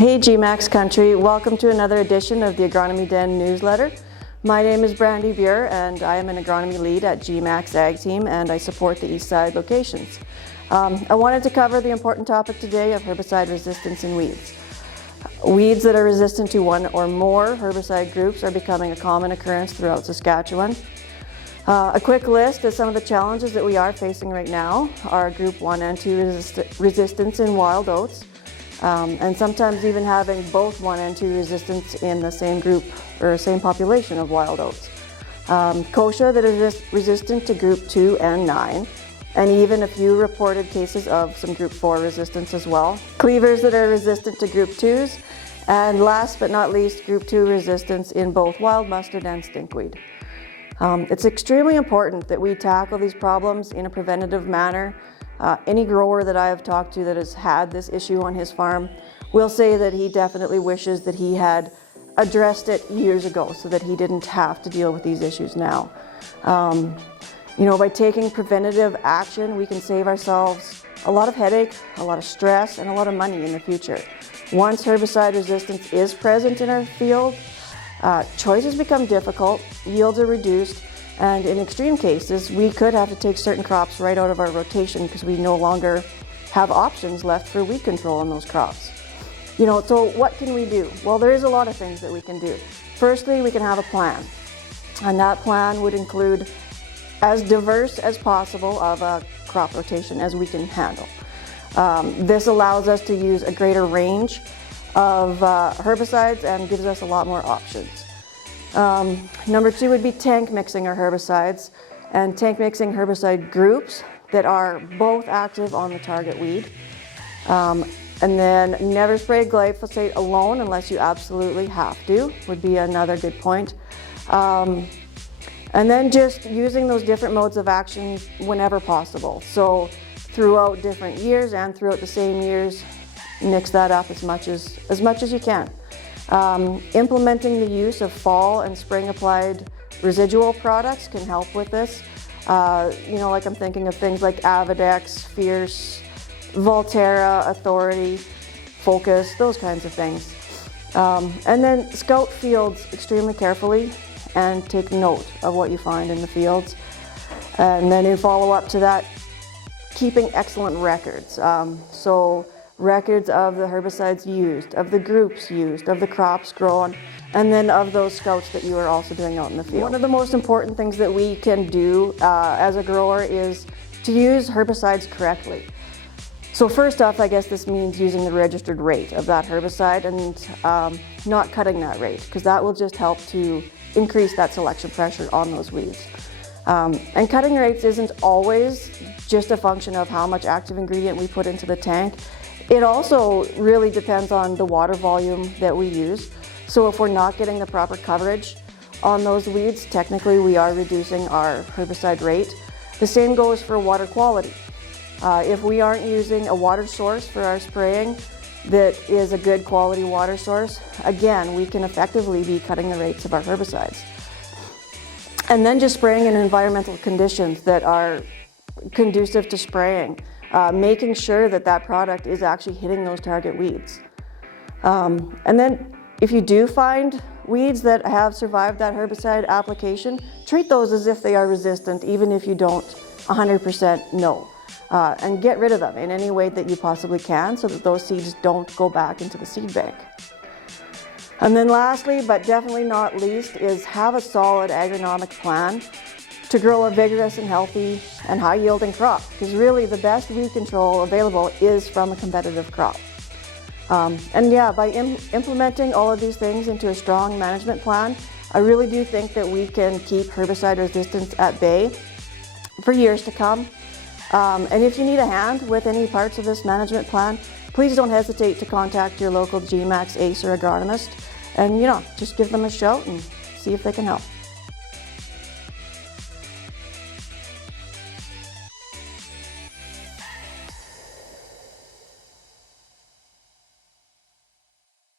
Hey GMAX country, welcome to another edition of the Agronomy Den Newsletter. My name is Brandi Buhr and I am an Agronomy Lead at GMAX Ag Team and I support the East Side locations. I wanted to cover the important topic today of herbicide resistance in weeds. Weeds that are resistant to one or more herbicide groups are becoming a common occurrence throughout Saskatchewan. A quick list of some of the challenges that we are facing right now are Group 1 and 2 resistance in wild oats. And sometimes even having both 1 and 2 resistance in the same group or same population of wild oats. Kochia that is resistant to Group 2 and 9, and even a few reported cases of some Group 4 resistance as well. Cleavers that are resistant to Group 2s, and last but not least, Group 2 resistance in both wild mustard and stinkweed. It's extremely important that we tackle these problems in a preventative manner. Any grower that I have talked to that has had this issue on his farm will say that he definitely wishes that he had addressed it years ago so that he didn't have to deal with these issues now. By taking preventative action, we can save ourselves a lot of headache, a lot of stress, and a lot of money in the future. Once herbicide resistance is present in our field, choices become difficult, yields are reduced, and in extreme cases, we could have to take certain crops right out of our rotation because we no longer have options left for weed control on those crops. So what can we do? Well, there is a lot of things that we can do. Firstly, we can have a plan. And that plan would include as diverse as possible of a crop rotation as we can handle. This allows us to use a greater range of herbicides and gives us a lot more options. Number 2 would be tank mixing our herbicides and tank mixing herbicide groups that are both active on the target weed. And then never spray glyphosate alone unless you absolutely have to would be another good point. And then just using those different modes of action whenever possible. So throughout different years and throughout the same years, mix that up as much as you can. Implementing the use of fall and spring applied residual products can help with this. Like I'm thinking of things like Avidex, Fierce, Volterra, Authority, Focus, those kinds of things. And then scout fields extremely carefully and take note of what you find in the fields. And then in follow up to that, keeping excellent records. So records of the herbicides used, of the groups used, of the crops grown, and then of those scouts that you are also doing out in the field. One of the most important things that we can do as a grower is to use herbicides correctly. So first off, I guess this means using the registered rate of that herbicide and not cutting that rate, because that will just help to increase that selection pressure on those weeds. And cutting rates isn't always just a function of how much active ingredient we put into the tank. It also really depends on the water volume that we use. So if we're not getting the proper coverage on those weeds, technically we are reducing our herbicide rate. The same goes for water quality. If we aren't using a water source for our spraying that is a good quality water source, again, we can effectively be cutting the rates of our herbicides. And then just spraying in environmental conditions that are conducive to spraying. Making sure that that product is actually hitting those target weeds. And then if you do find weeds that have survived that herbicide application, treat those as if they are resistant, even if you don't 100% know. And get rid of them in any way that you possibly can so that those seeds don't go back into the seed bank. And then lastly, but definitely not least, is have a solid agronomic plan to grow a vigorous and healthy and high-yielding crop, because really the best weed control available is from a competitive crop. By implementing all of these things into a strong management plan, I really do think that we can keep herbicide resistance at bay for years to come. And if you need a hand with any parts of this management plan, please don't hesitate to contact your local GMAX ACE or agronomist and just give them a shout and see if they can help.